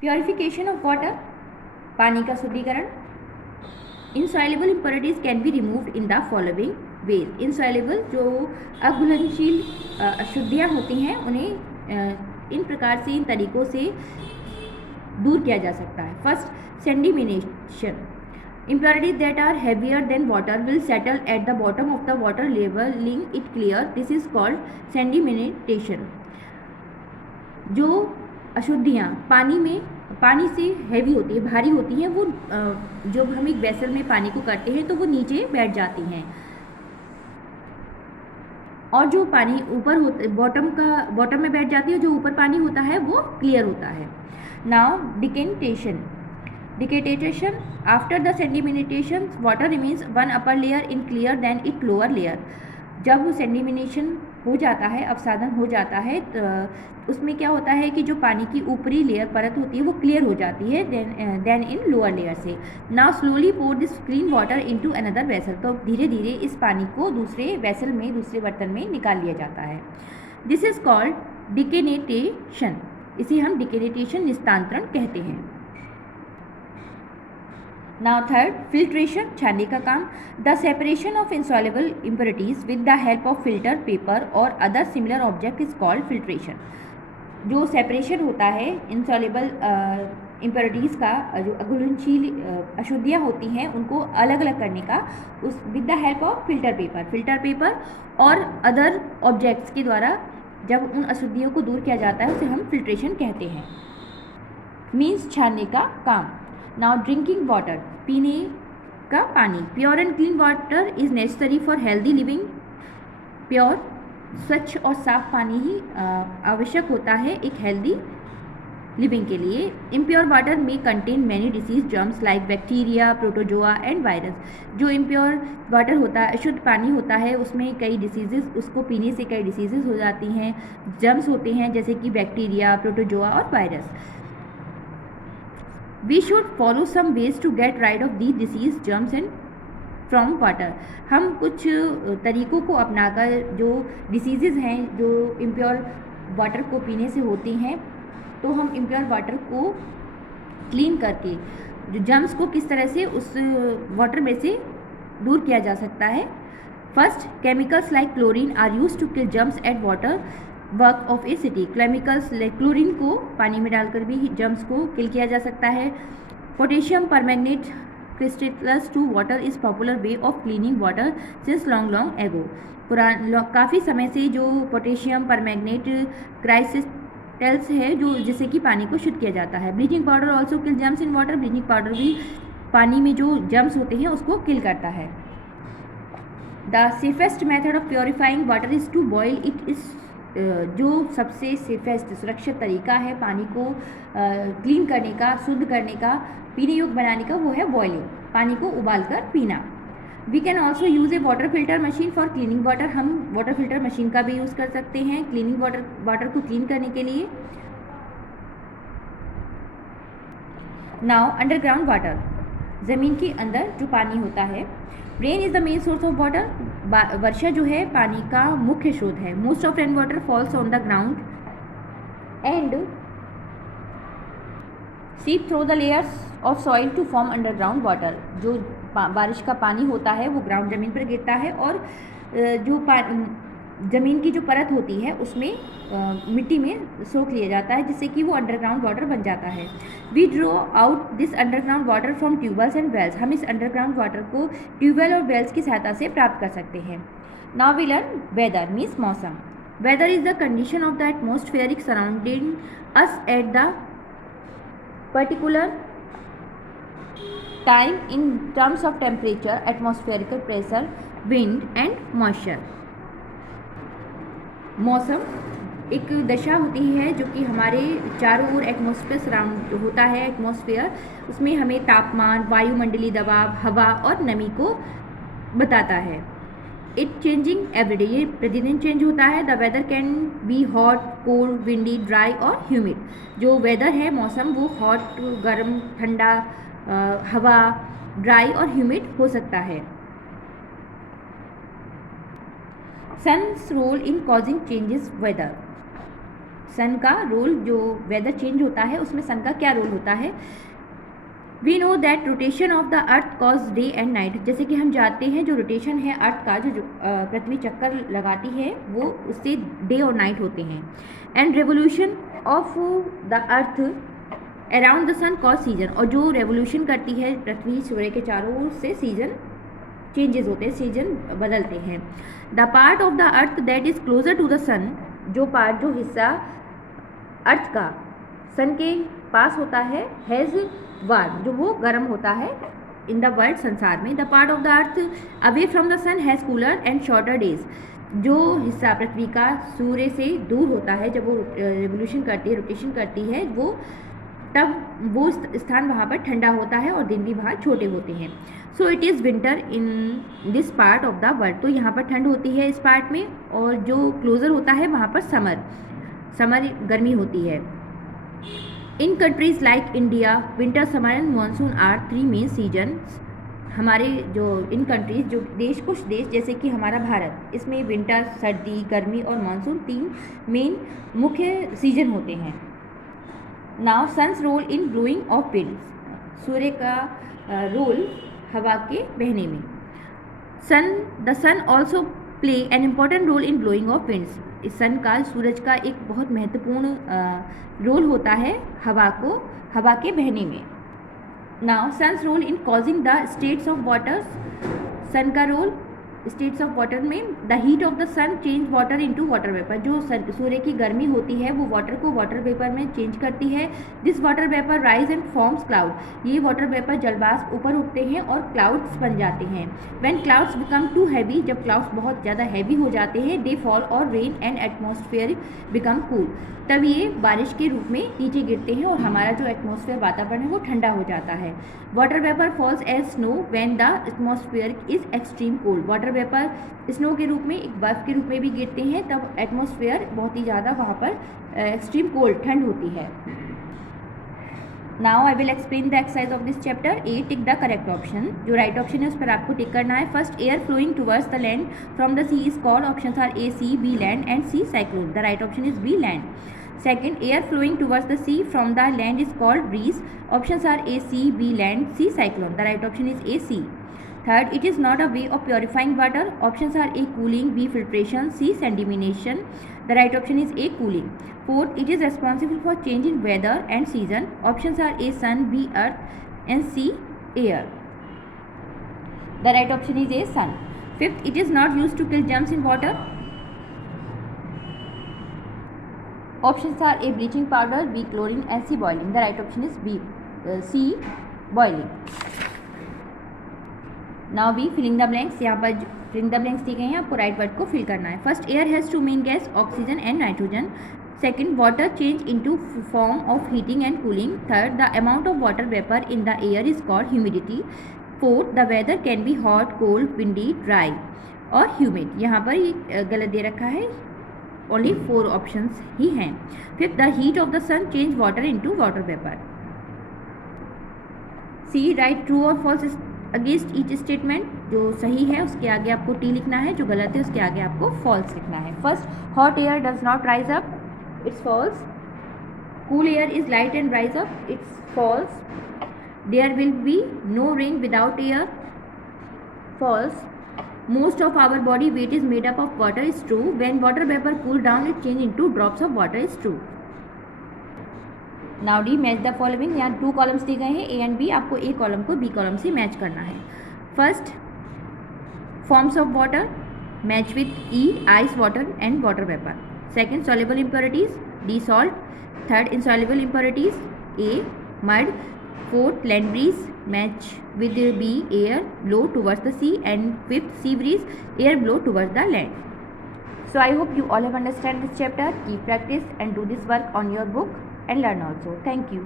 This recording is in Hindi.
प्योरिफिकेशन ऑफ वाटर, पानी का शुद्धिकरण। Insoluble impurities can be removed in the following veg. Insoluble जो अघुलनशील अशुद्धियाँ होती हैं उन्हें इन प्रकार से, इन तरीकों से दूर किया जा सकता है। First, sedimentation. Impurities that are heavier than water will settle at the bottom of the water, leveling it clear. This is called sedimentation. जो अशुद्धियाँ पानी से हैवी होती है, भारी होती हैं, वो जब हम एक वेसल में पानी को करते हैं तो वो नीचे बैठ जाती हैं, और जो पानी ऊपर बॉटम में बैठ जाती है, जो ऊपर पानी होता है वो क्लियर होता है। Now decantation. Decantation. After the sedimentation, water remains one upper layer in clear than its lower layer. जब वो सेडिमेंटेशन हो जाता है, अवसादन हो जाता है, तो उसमें क्या होता है कि जो पानी की ऊपरी लेयर परत होती है वो क्लियर हो जाती है देन इन लोअर लेयर से। Now slowly pour this clean water into another vessel. तो धीरे धीरे इस पानी को दूसरे वेसल में, दूसरे बर्तन में निकाल लिया जाता है। This is called decantation. इसे हम डिकेनेटेशन, निस्तांतरण कहते हैं। नाउ थर्ड, फिल्ट्रेशन, छानने का काम। The separation of insoluble impurities with the help of filter paper or other similar object is called filtration. जो सेपरेशन होता है इनसॉल्युबल इम्प्योरिटीज़ का, जो अघुलनशील अशुद्धियाँ होती हैं उनको अलग अलग करने का, उस with the help of filter paper or other objects के द्वारा जब उन अशुद्धियों को दूर किया जाता है उसे हम फिल्ट्रेशन कहते हैं। मीन्स छानने का काम। नाउ ड्रिंकिंग वाटर, पीने का पानी। Pure and clean water is necessary for healthy living. Pure, स्वच्छ और साफ पानी ही आवश्यक होता है एक हेल्दी लिविंग के लिए। इम्प्योर वाटर में contain many disease germs like bacteria, protozoa and virus. जो इम्प्योर वाटर होता है, अशुद्ध पानी होता है, उसमें कई डिसीजेस, उसको पीने से कई डिसीजेस हो जाती हैं, जर्म्स होते हैं जैसे कि बैक्टीरिया, प्रोटोजोआ और virus. We should follow some ways to get rid of these disease germs and from water. हम कुछ तरीकों को अपनाकर जो डिसीजेज हैं, जो इम्प्योर वाटर को पीने से होती हैं, तो हम इम्प्योर वाटर को क्लीन करके जो जर्म्स को किस तरह से उस वाटर में से दूर किया जा सकता है। First, chemicals like chlorine are use to kill germs at water work of a city. Chemicals like chlorine को पानी में डालकर भी जर्म्स को किल किया जा सकता है। Potassium permanganate crystals to water is popular way of cleaning water since long ago. काफ़ी समय से जो पोटेशियम परमैंगनेट क्राइस्टल्स है जो जिससे कि पानी को शुद्ध किया जाता है। Bleaching powder also kill germs in water. Bleaching powder भी पानी में जो जर्म्स होते हैं उसको किल करता है। The safest method of purifying water is to boil it. इज जो सबसे सेफेस्ट, सुरक्षित तरीका है पानी को क्लीन करने का, शुद्ध करने का, पीने योग्य बनाने का, वो है बॉयलिंग, पानी को उबाल कर पीना। We can also use a water filter machine for cleaning water. हम वाटर फिल्टर मशीन का भी यूज़ कर सकते हैं क्लीनिंग वाटर को क्लीन करने के लिए। नाउ अंडरग्राउंड वाटर, ज़मीन के अंदर जो पानी होता है। Rain is the main source of water. वर्षा जो है पानी का मुख्य स्रोत है। Most of rain water falls on the ground and seep through the layers of soil to form underground water. जो बारिश का पानी होता है वो ग्राउंड ज़मीन पर गिरता है और जो ज़मीन की जो परत होती है उसमें मिट्टी में सोख लिया जाता है, जिससे कि वो अंडरग्राउंड वाटर बन जाता है। We draw out this underground water from tubewells and wells. हम इस अंडरग्राउंड वाटर को ट्यूबवेल और वेल्स की सहायता से प्राप्त कर सकते हैं। Now we learn weather means मौसम। Weather is the condition of the atmospheric surrounding us at the particular time in terms of temperature, atmospherical pressure, wind and moisture. मौसम एक दशा होती है जो कि हमारे चारों ओर एटमॉस्फेयर सराउंड होता है। एटमॉस्फेयर उसमें हमें तापमान, वायुमंडलीय दबाव, हवा और नमी को बताता है। इट चेंजिंग एवरीडे, ये प्रतिदिन चेंज होता है। The weather can be hot, cold, windy, dry और ह्यूमिड। जो वेदर है, मौसम, वो हॉट, गर्म, ठंडा, हवा, ड्राई और ह्यूमिड हो सकता है। Sun's role in causing changes weather. सन का रोल, जो वेदर चेंज होता है उसमें सन का क्या रोल होता है। We know that rotation of the earth cause day and night, जैसे कि हम जानते हैं जो रोटेशन है अर्थ का, जो पृथ्वी चक्कर लगाती है, वो उससे डे और नाइट होते हैं। And revolution of the earth around the sun cause season, और जो रेवोल्यूशन करती है पृथ्वी सूर्य के चारों ओर से, सीजन चेंजेस होते हैं, सीजन बदलते हैं। The part of the earth that is closer to the sun, जो हिस्सा अर्थ का सन के पास होता है, हैज़ वार्म, जो वो गर्म होता है इन द वर्ल्ड, संसार में। The part of the earth away from the sun has cooler and shorter days, जो हिस्सा पृथ्वी का सूर्य से दूर होता है, जब वो रेवोल्यूशन करती है, रोटेशन करती है, वो तब वो स्थान वहाँ पर ठंडा होता है और दिन भी वहाँ छोटे होते हैं। So it is winter in this part of the world, तो यहाँ पर ठंड होती है इस पार्ट में, और जो क्लोज़र होता है वहाँ पर समर गर्मी होती है। In countries like India winter, summer and monsoon are 3 main seasons. हमारे जो इन कंट्रीज़, जो देश, कुछ देश जैसे कि हमारा भारत, इसमें विंटर, सर्दी, गर्मी और मानसून 3 मेन मुख्य सीजन होते हैं। Now sun's role in blowing of winds, सूर्य का रोल हवा के बहने में। The sun also play an important role in blowing of winds, इस सन का, सूरज का एक बहुत महत्वपूर्ण रोल होता है हवा के बहने में। Now sun's role in causing the states of waters, sun का रोल स्टेट्स ऑफ वाटर में। The heat of the sun change water into water vapour, जो सूर्य की गर्मी होती है वो वाटर को वाटर वेपर में चेंज करती है। This water vapour rise and forms cloud, ये वाटर वेपर जलवाष्प ऊपर उठते हैं और क्लाउड्स बन जाते हैं। When clouds become too heavy, जब क्लाउड्स बहुत ज़्यादा हैवी हो जाते हैं, दे फॉल और rain and atmosphere become cool, तब ये बारिश के रूप में नीचे गिरते हैं और हमारा जो एटमॉस्फेयर वातावरण है वो ठंडा हो जाता है। Water vapour falls as snow when the atmosphere is extreme cold, water vapour snow के रूप में, एक बर्फ के रूप में भी गिरते हैं, तब एटमॉस्फेयर बहुत ही ज़्यादा वहाँ पर एक्सट्रीम कोल्ड, ठंड होती है। Now I will explain the exercise of this chapter. A, tick the correct option, जो राइट ऑप्शन है उस पर आपको टिक करना है। First, air flowing towards the land from the sea is called, options are A sea, B land and sea cyclone, the right option is B land. Second, air flowing towards the sea from the land is called breeze. Options are A, C, B, land, C, cyclone. The right option is A, C. Third, it is not a way of purifying water. Options are A, cooling, B, filtration, C, sedimentation. The right option is A, cooling. Fourth, it is responsible for change in weather and season. Options are A, sun, B, earth, and C, air. The right option is A, sun. Fifth, it is not used to kill germs in water. Options are A, bleaching powder, B, chlorine, and C, boiling. The right option is B, C, boiling. Now B, filling the blanks. यहाँ पर filling the blanks दिए गए हैं, आपको right word को fill करना है. First, air has two main gas, oxygen and nitrogen. Second, water change into form of heating and cooling. Third, the amount of water vapor in the air is called humidity. Fourth, the weather can be hot, cold, windy, dry और humid. यहाँ पर गलत दे रखा है, ओनली 4 ऑप्शंस ही हैं। Fifth, the heat of the sun change water into water vapour. C, write true और फॉल्स अगेंस्ट ईच स्टेटमेंट, जो सही है उसके आगे आपको टी लिखना है, जो गलत है उसके आगे आपको फॉल्स लिखना है। First, hot air does not rise up, it's false. Cool air is light and rise up, it's false. There will be no rain without air, false. Most of our body weight is made up of water, is true. When water vapor cool down, it change into drops of water, is true. Now D, match the following. यहाँ 2 कॉलम्स दिए गए हैं A एंड B, आपको A कॉलम को B कॉलम से मैच करना है। First, forms of water, match with E, ice water and water vapour. Second, soluble impurities, D, salt. Third, insoluble impurities, A, mud. Fourth, land breeze, match with B, air, blow towards the sea, and fifth, sea breeze, air blow towards the land. So I hope you all have understand this chapter. Keep practice and do this work on your book and learn also. Thank you.